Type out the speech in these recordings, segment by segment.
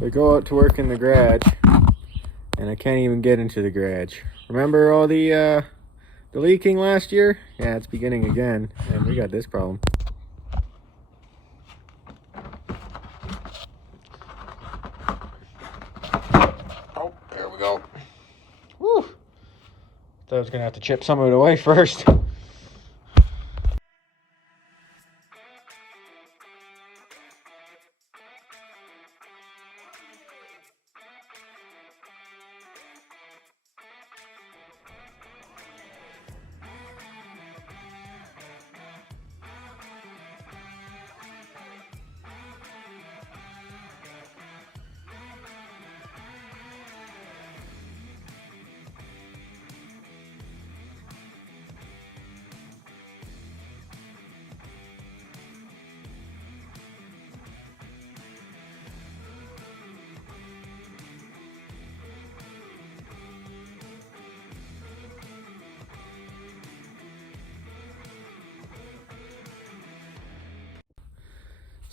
So I go out to work in the garage, and I can't even get into the garage. Remember all the leaking last year? Yeah, it's beginning again, and we got this problem. Oh, there we go. Woo! Thought I was gonna have to chip some of it away first.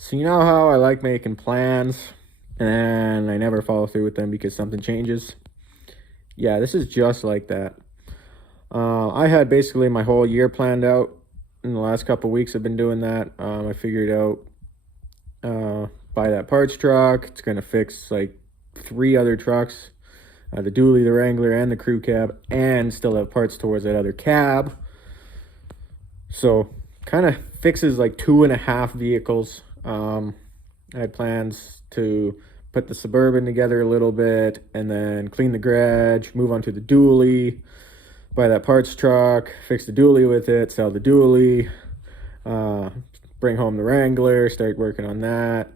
So you know how I like making plans and I never follow through with them because something changes? Yeah, this is just like that. I had basically my whole year planned out. In the last couple weeks I've been doing that. I figured out buy that parts truck. It's going to fix like 3 other trucks. The dually, the Wrangler, and the crew cab, and still have parts towards that other cab. So kind of fixes like 2.5 vehicles. I had plans to put the Suburban together a little bit and then clean the garage, move on to the dually, buy that parts truck, fix the dually with it, sell the dually, bring home the Wrangler, start working on that,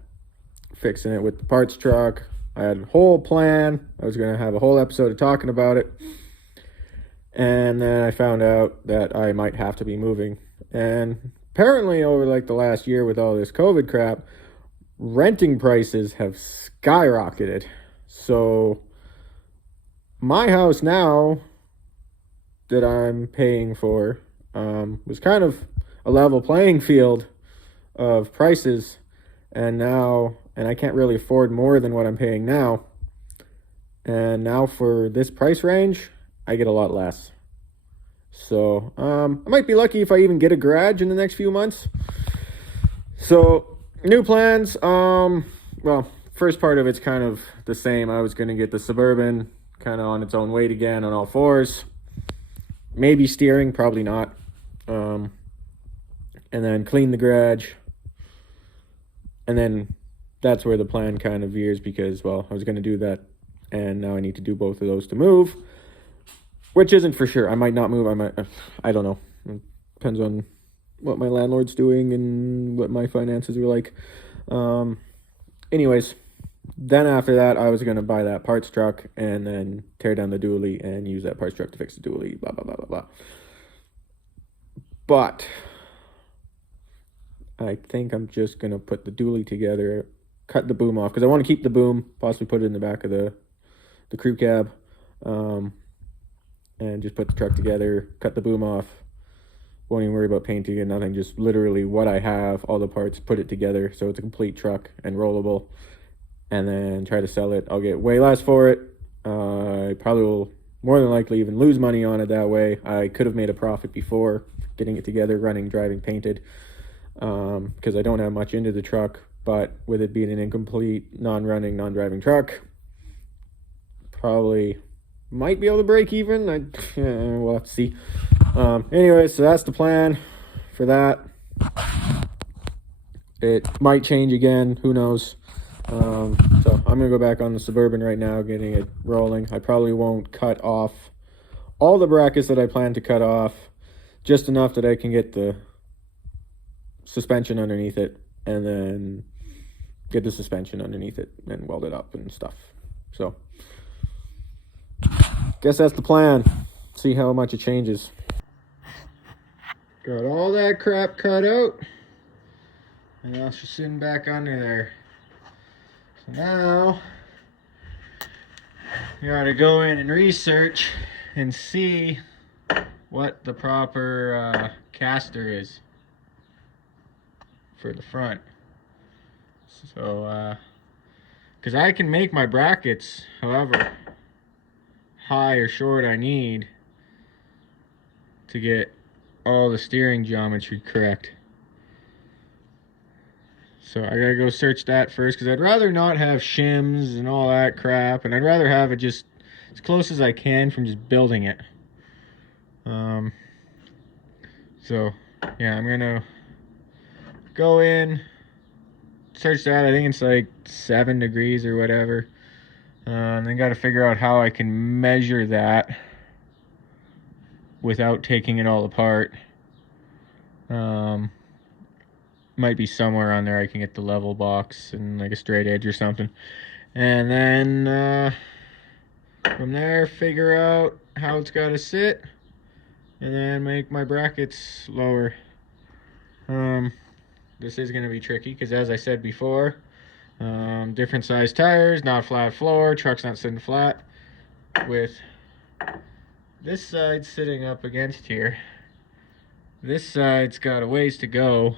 fixing it with the parts truck. I had a whole plan. I was going to have a whole episode of talking about it. And then I found out that I might have to be moving. And apparently over like the last year with all this COVID crap, renting prices have skyrocketed. So my house now that I'm paying for was kind of a level playing field of prices. And I can't really afford more than what I'm paying now. And now for this price range, I get a lot less. So I might be lucky if I even get a garage in the next few months. So new plans. Well, first part of it's kind of the same. I was going to get the Suburban kind of on its own weight again on all fours. Maybe steering, probably not. And then clean the garage. And then that's where the plan kind of veers because, well, I was going to do that. And now I need to do both of those to move. Which isn't for sure. I might not move. I don't know. It depends on what my landlord's doing and what my finances are like. Anyways, then after that, I was going to buy that parts truck and then tear down the dually and use that parts truck to fix the dually, blah, blah, blah, blah, blah. But I think I'm just going to put the dually together, cut the boom off, because I want to keep the boom, possibly put it in the back of the crew cab. And just put the truck together, cut the boom off, won't even worry about painting and nothing, just literally what I have, all the parts, put it together so it's a complete truck and rollable, and then try to sell it. I'll get way less for it. I probably will more than likely even lose money on it that way. I could have made a profit before getting it together, running, driving, painted, because I don't have much into the truck, but with it being an incomplete, non-running, non-driving truck, probably might be able to break even. We'll have to see. Anyway, so that's the plan for that. It might change again. Who knows? So I'm going to go back on the Suburban right now, getting it rolling. I probably won't cut off all the brackets that I plan to cut off. Just enough that I can get the suspension underneath it and then get the suspension underneath it and weld it up and stuff. So guess that's the plan. See how much it changes. Got all that crap cut out. And now it's just sitting back under there. So now you gotta go in and research and see what the proper caster is for the front. So because I can make my brackets however high or short I need to get all the steering geometry correct. So I gotta go search that first, because I'd rather not have shims and all that crap, and I'd rather have it just as close as I can from just building it. So yeah, I'm gonna go in, search that. I think it's like 7 degrees or whatever. And then got to figure out how I can measure that without taking it all apart. Might be somewhere on there I can get the level box and like a straight edge or something. And then from there, figure out how it's got to sit, and then make my brackets lower. This is going to be tricky because, as I said before, different size tires, not flat floor, truck's not sitting flat, with this side sitting up against here. This side's got a ways to go.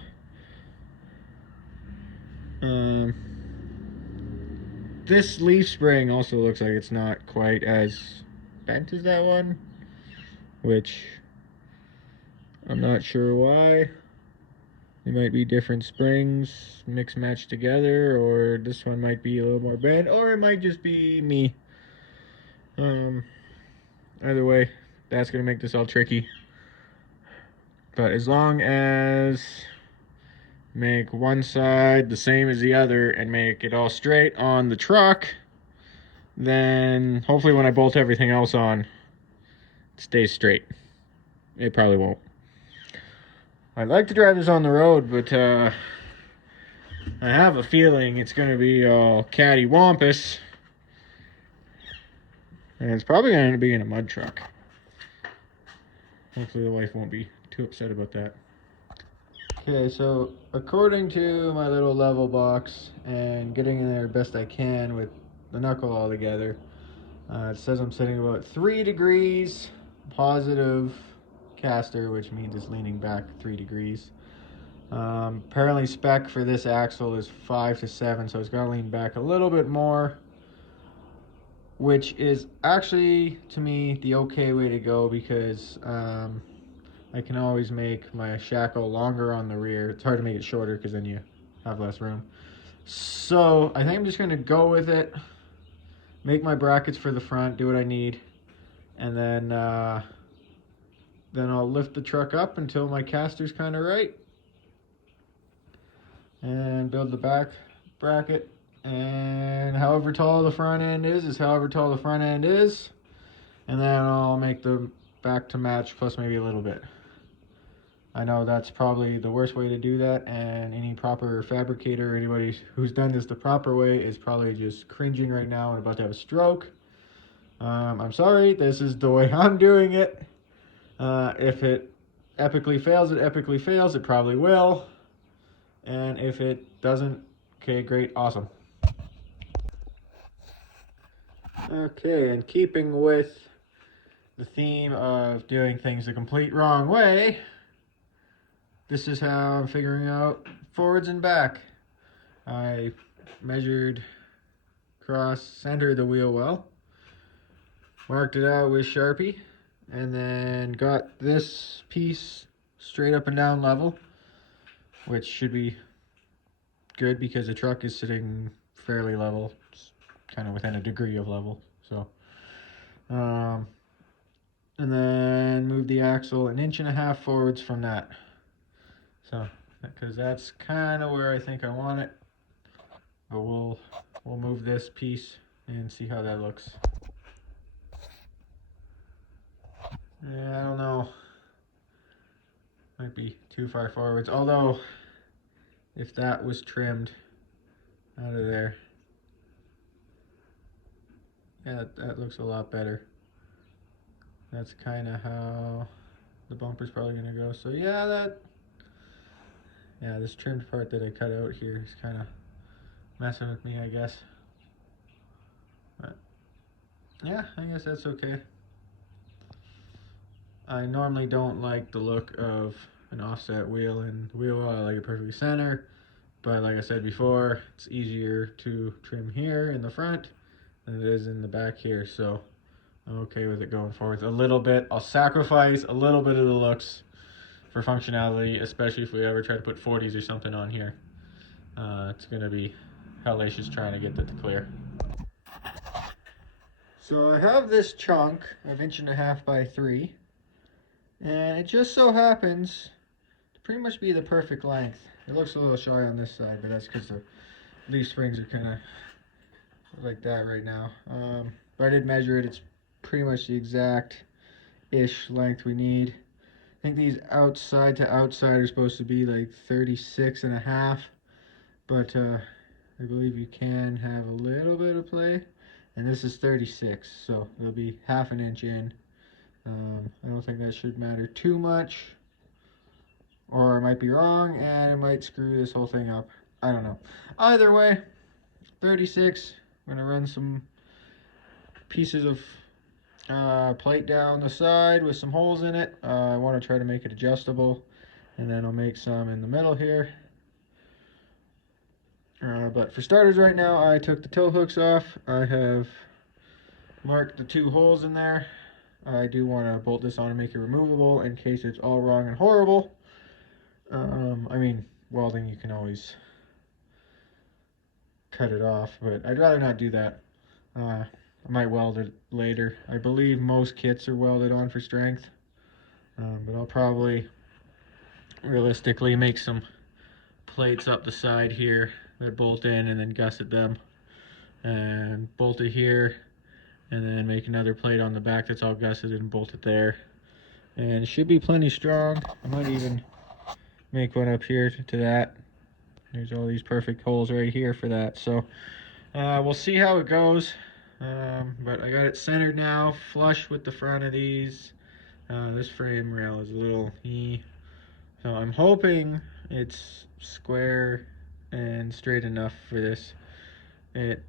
This leaf spring also looks like it's not quite as bent as that one, which I'm not sure why. They might be different springs mix matched together, or this one might be a little more bent, or it might just be me. Either way, that's gonna make this all tricky. But as long as make one side the same as the other and make it all straight on the truck, then hopefully when I bolt everything else on, it stays straight. It probably won't. I'd like to drive this on the road, but I have a feeling it's going to be all cattywampus, and it's probably going to be in a mud truck. Hopefully the wife won't be too upset about that. Okay, so according to my little level box and getting in there best I can with the knuckle all together, it says I'm sitting about 3 degrees positive caster, which means it's leaning back 3 degrees. Apparently spec for this axle is 5 to 7, so it's got to lean back a little bit more, which is actually, to me, the okay way to go, because I can always make my shackle longer on the rear. It's hard to make it shorter because then you have less room. So I think I'm just going to go with it, make my brackets for the front, do what I need, and then I'll lift the truck up until my caster's kind of right, and build the back bracket. And however tall the front end is however tall the front end is, and then I'll make the back to match plus maybe a little bit. I know that's probably the worst way to do that, and any proper fabricator or anybody who's done this the proper way is probably just cringing right now and about to have a stroke. I'm sorry, this is the way I'm doing it. If it epically fails, it epically fails. It probably will. And if it doesn't, okay, great, awesome. Okay, and keeping with the theme of doing things the complete wrong way, this is how I'm figuring out forwards and back. I measured cross center the wheel well, marked it out with Sharpie, and then got this piece straight up and down level, which should be good because the truck is sitting fairly level. It's kind of within a degree of level. So and then move the axle 1.5 inches forwards from that. So, because that's kind of where I think I want it. But we'll move this piece and see how that looks. Yeah, I don't know. Might be too far forwards. Although, if that was trimmed out of there, yeah, that looks a lot better. That's kind of how the bumper's probably going to go. So yeah, this trimmed part that I cut out here is kind of messing with me, I guess. But yeah, I guess that's okay. I normally don't like the look of an offset wheel and wheel well. I like it perfectly center, But like I said before, it's easier to trim here in the front than it is in the back here. So I'm okay with it going forward a little bit. I'll sacrifice a little bit of the looks for functionality, especially if we ever try to put 40s or something on here. It's gonna be hellacious trying to get that to clear. So I have this chunk of 1.5 by 3, and it just so happens to pretty much be the perfect length. It looks a little shy on this side, but that's because the leaf springs are kind of like that right now. But I did measure it. It's pretty much the exact-ish length we need. I think these outside to outside are supposed to be like 36.5, but I believe you can have a little bit of play. And this is 36, so it'll be 1/2 inch in. I don't think that should matter too much, or I might be wrong and it might screw this whole thing up. I don't know. Either way, 36. I'm gonna run some pieces of plate down the side with some holes in it. I want to try to make it adjustable, and then I'll make some in the middle here. But for starters right now, I took the tow hooks off. I have marked the 2 holes in there. I do want to bolt this on and make it removable in case it's all wrong and horrible. I mean, welding, you can always cut it off, but I'd rather not do that. I might weld it later. I believe most kits are welded on for strength, but I'll probably realistically make some plates up the side here that bolt in, and then gusset them and bolt it here, and then make another plate on the back that's all gusseted and bolt it there, and it should be plenty strong. I might even make one up here to that. There's all these perfect holes right here for that, so we'll see how it goes. But I got it centered now, flush with the front of these. This frame rail is a little so I'm hoping it's square and straight enough for this. It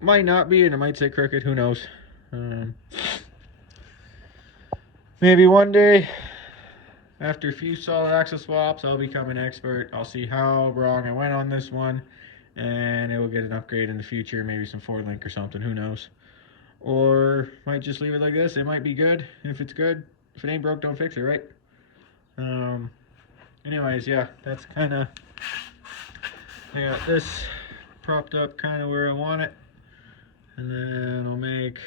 might not be, and it might stay crooked, who knows. Maybe one day, after a few solid axle swaps, I'll become an expert. I'll see how wrong I went on this one, and it will get an upgrade in the future, maybe some 4-link or something, who knows. Or might just leave it like this. It might be good. If it's good, if it ain't broke, don't fix it, right? Anyways, yeah, that's kind of, I got this propped up kind of where I want it, and then I'll make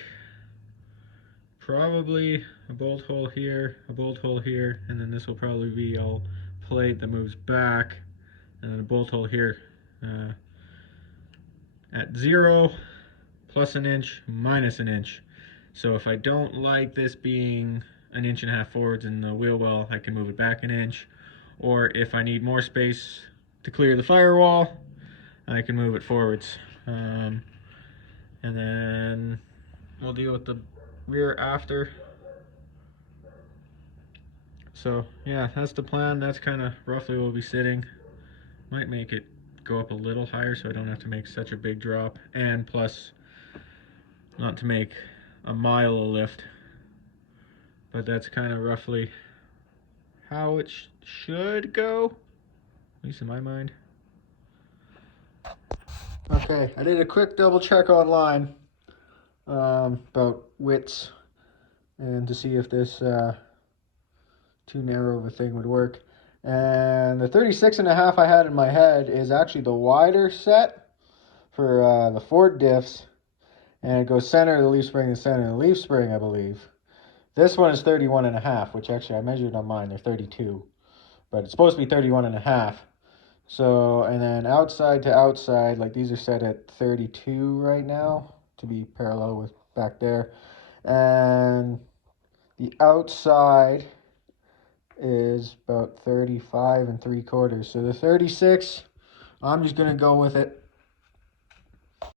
probably a bolt hole here, a bolt hole here, and then this will probably be all plate that moves back, and then a bolt hole here at 0, +1 inch, -1 inch. So if I don't like this being 1.5 inches forwards in the wheel well, I can move it back 1 inch. Or if I need more space to clear the firewall, I can move it forwards. And then we'll deal with the rear after. So yeah, that's the plan. That's kind of roughly where we'll be sitting. Might make it go up a little higher so I don't have to make such a big drop, and plus not to make a mile of lift. But that's kind of roughly how it should go, at least in my mind. Okay, I did a quick double check online about widths and to see if this too narrow of a thing would work. And the 36.5 I had in my head is actually the wider set for the Ford diffs, and it goes center of the leaf spring and center of the leaf spring, I believe. This one is 31.5, which actually I measured on mine, they're 32, but it's supposed to be 31.5. So, and then outside to outside, like these are set at 32 right now to be parallel with back there. And the outside is about 35 3/4. So the 36, I'm just gonna go with it.